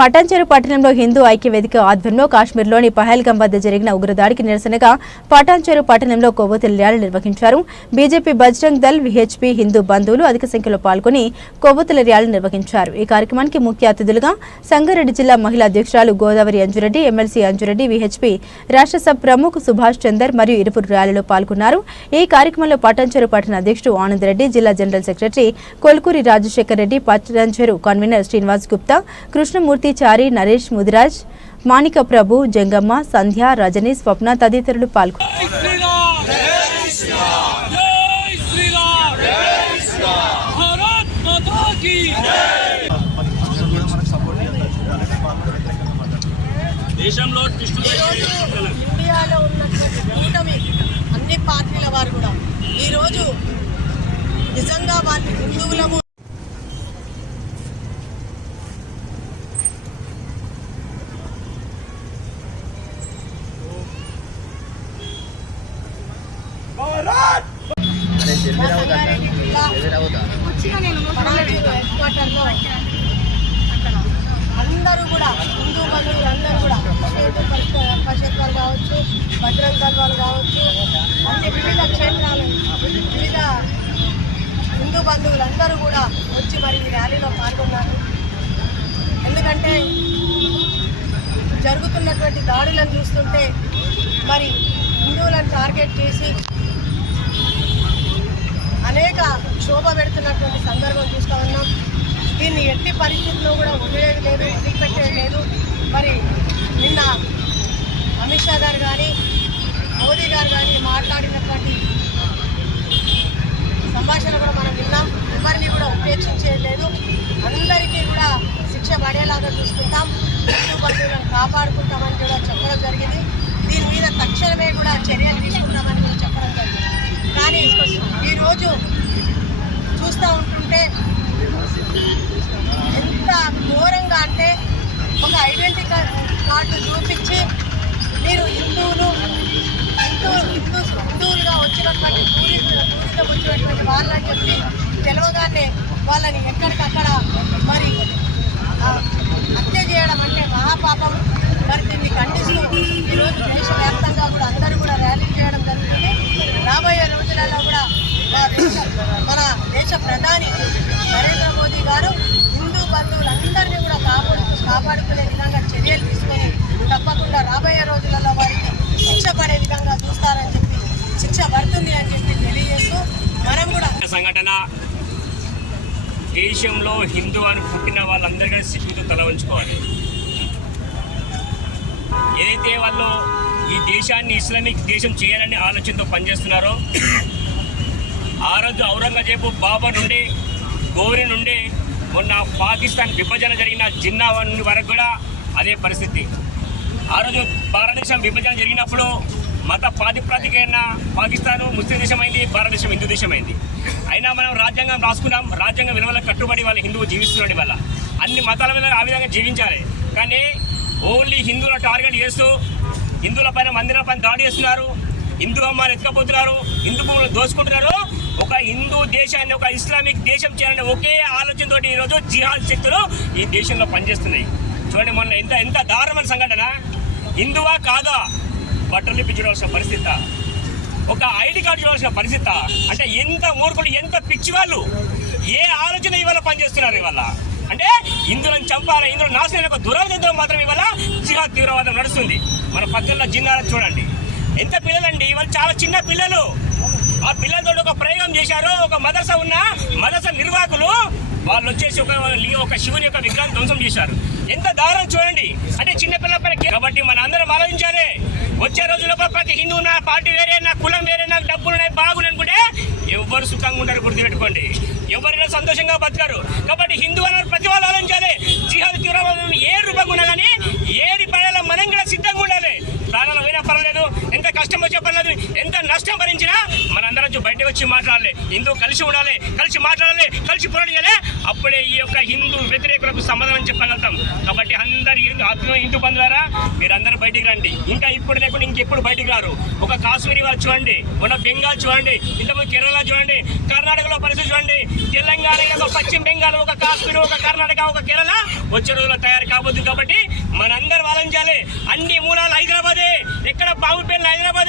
పటాన్చెరు పట్టణంలో హిందూ ఐక్య వేదిక ఆధ్వర్యంలో కాశ్మీర్లోని పహల్గం వద్ద జరిగిన ఉగ్రదాడికి నిరసనగా పటాన్చెరు పట్టణంలో కొవ్వొత్తుల ర్యాలీ నిర్వహించారు. బీజేపీ బజరంగ్ దల్ విహెచ్పి హిందూ బంధువులు అధిక సంఖ్యలో పాల్గొని కొవ్వొత్తుల ర్యాలీ నిర్వహించారు. ఈ కార్యక్రమానికి ముఖ్య అతిథులుగా సంగారెడ్డి జిల్లా మహిళా అధ్యక్షురాలు గోదావరి అంజురెడ్డి ఎమ్మెల్సీ అంజురెడ్డి విహెచ్పి రాష్ట్ర సభ ప్రముఖ్ సుభాష్ చందర్ మరియు ఇరువురు ర్యాలీలో పాల్గొన్నారు. ఈ కార్యక్రమంలో పటాన్చెరు పట్టణ అధ్యక్షుడు ఆనంద్ రెడ్డి జిల్లా general secretary Kolkuri Rajasekhar Reddy Patancheru convenor Srinivas Gupta Krishnamurthy Chari Naresh Mudiraj Manika Prabhu Jangamma Sandhya Rajani Swapna తదితరులు పాల్గొన్నారు జై శ్రీరామ్ జై శ్రీరామ్ జై శ్రీరామ్ భారత్ మాతా కీ దేశంలో ట్విస్టు ఇండియాలో ఉన్నటువంటి కూటమి అన్ని పార్టీల వారు కూడా ఈరోజు నిజంగా హిందువులము మా సంగారెడ్డి క్వార్టర్లో అందరూ కూడా హిందూ బంధువులు అందరూ కూడా హిందూ పరిషత్ వాళ్ళు కావచ్చు భద్రంగ్ వాళ్ళు కావచ్చు అన్ని వివిధ క్షేత్రాలు వివిధ హిందూ బంధువులు అందరూ కూడా వచ్చి మరి ఈ ర్యాలీలో పాల్గొన్నారు ఎందుకంటే జరుగుతున్నటువంటి దాడులను చూస్తుంటే మరి టార్గెట్ చేసి అనేక క్షోభ పెడుతున్నటువంటి సందర్భం చూస్తూ ఉన్నాం. దీన్ని ఎట్టి పరిస్థితుల్లో కూడా ఉండేది లేదు వదిలిపెట్టేది లేదు. మరి నిన్న అమిత్ షా గారు కానీ మోదీ గారు కానీ మాట్లాడి సంభాషణ కూడా మనం విన్నాం ఎవరిని కూడా ఉపేక్షించేది లేదు అందరికీ కూడా శిక్ష పడేలాగా చూసుకుంటాం హిందూ బంధువులను కాపాడుకుంటామని కూడా చెప్పడం జరిగింది దీని మీద తక్షణమే కూడా చర్యలు తీసుకుంటామని కూడా చెప్పడం జరిగింది కానీ ఈరోజు చూస్తూ ఉంటుంటే ఎంత ఘోరంగా అంటే ఒక ఐడెంటిటీ కార్డు చూపించి మీరు హిందువులు హిందూ హిందూ హిందువులుగా వచ్చినటువంటి టూరిజం టూరిజం వచ్చినటువంటి వాళ్ళని చెప్పి తెలవగానే వాళ్ళని ఎక్కడికక్కడ మరి హత్య చేయడం అంటే మహాపాపం. మరి దీన్ని ఖండిస్తూ ఈరోజు దేశవ్యాప్తంగా కూడా అందరూ కూడా ర్యాలీ చేయడం జరుగుతుంది. రాబోయే రోజులలో కూడా దేశ ప్రధాని నరేంద్ర మోదీ గారు హిందూ బంధువులందరినీ కూడా కాపాడు కాపాడుకునే విధంగా చర్యలు తీసుకొని తప్పకుండా రాబోయే రోజులలో వారికి శిక్ష పడే విధంగా చూస్తారని చెప్పి శిక్ష పడుతుంది అని చెప్పి తెలియజేస్తూ మనం కూడా సంఘటన దేశంలో హిందూ అని పుట్టిన వాళ్ళందరికీ సిగ్గుతో తల వంచుకోవాలి. ఏదైతే వాళ్ళు ఈ దేశాన్ని ఇస్లామిక్ దేశం చేయాలని ఆలోచనతో పనిచేస్తున్నారో ఆ రోజు ఔరంగజేబు బాబర్ నుండి గోరి నుండి మొన్న పాకిస్తాన్ విభజన జరిగిన జిన్నా నుండి వరకు కూడా అదే పరిస్థితి. ఆ రోజు భారతదేశం విభజన జరిగినప్పుడు మత ప్రాతిపదికైన పాకిస్తాన్ ముస్లిం దేశమైంది భారతదేశం హిందూ దేశమైంది. అయినా మనం రాజ్యాంగం రాసుకున్నాం రాజ్యాంగ విలువలకు కట్టుబడి వాళ్ళ హిందువు జీవిస్తున్నాడు వల్ల అన్ని మతాల మీద ఆ విధంగా జీవించాలి. కానీ ఓన్లీ హిందువుల టార్గెట్ చేస్తూ హిందువుల పైన మందిరాల పైన దాడి చేస్తున్నారు హిందూ అమ్మాయిలు ఎత్తుకపోతున్నారు హిందూ భూములు దోచుకుంటున్నారు. ఒక హిందూ దేశాన్ని ఒక ఇస్లామిక్ దేశం చేయాలనే ఒకే ఆలోచనతో ఈరోజు జిహాద్ శక్తులు ఈ దేశంలో పనిచేస్తున్నాయి. చూడండి మొన్న ఎంత ఎంత దారుణమైన సంఘటన. హిందువా కాదా? బట్టలు చూడవలసిన పరిస్థితి. ఒక ఐడి కార్డు చూడవలసిన పరిస్థితి. అంటే ఎంత మూర్ఖులు ఎంత పిచ్చి వాళ్ళు ఏ ఆలోచన ఇవాళ పనిచేస్తున్నారు ఇవాళ? అంటే ఇందులను చంపాలి ఇందులో నాశనం ఒక దురాలోచనతో మాత్రం ఇవాళ జిహాద్ తీవ్రవాదం నడుస్తుంది. మన పక్కన జిన్నారని చూడండి. ఎంత పిల్లలండి? వాళ్ళు చాలా చిన్న పిల్లలు. ఆ పిల్లలతో ఒక ప్రయోగం చేశారు. ఒక మదర్స ఉన్న మదర్స నిర్వాహకులు వాళ్ళు వచ్చేసి ఒక ఒక శివుని యొక్క విగ్రహం ధ్వంసం చేశారు. ఎంత దారుణం చూడండి. అంటే చిన్న పిల్లల పైన కాబట్టి మన అందరం ఆలోచించాలి. వచ్చే రోజుల్లో ప్రతి హిందూ నా పార్టీ వేరే నా కులం వేరే నాకు డబ్బులు ఉన్నాయి బాగుని అనుకుంటే ఎవరు సుఖంగా ఉండరు గుర్తుపెట్టుకోండి. ఎవరైనా సంతోషంగా బతకారు. కాబట్టి హిందూ అన్నారు ప్రతి వాళ్ళు ఆలోచించాలి. జిహాద్ తీవ్రవాదం ఏ రూపంగా ఉన్నా కానీ ఏది పడాలో మనం కూడా సిద్ధంగా ఉండాలి ప్రాణాలు పోయినా పర్లేదు చెప్పలేదు ఎంత నష్టం భరించినా మనందరం వచ్చి బయటకు వచ్చి మాట్లాడాలి. హిందూ కలిసి ఉండాలి కలిసి మాట్లాడాలి కలిసి పోరాడాలి అప్పుడే ఈ యొక్క హిందూ వ్యతిరేకులకు సమాధానం చెప్పగలుగుతాం. కాబట్టి అందరి ఆత్మ హిందూ బంధువారా మీరందరూ బయటికి రండి. ఇంకా ఇప్పుడు లేకుండా ఇంకెప్పుడు బయటికి రారు. ఒక కాశ్మీరీ వారు చూడండి మన బెంగాల్ చూడండి ఇంతకుముందు కేరళ చూడండి కర్ణాటకలో పరిస్థితి చూడండి. తెలంగాణ పశ్చిమ బెంగాల్ ఒక కాశ్మీర్ ఒక కర్ణాటక ఒక కేరళ వచ్చే రోజుల్లో తయారు కాబోతుంది కాబట్టి మనందరూ ఆలోచించాలి అన్ని మూలాలు హైదరాబాదే. ఎక్కడ బాగుపోయిన హైదరాబాదే.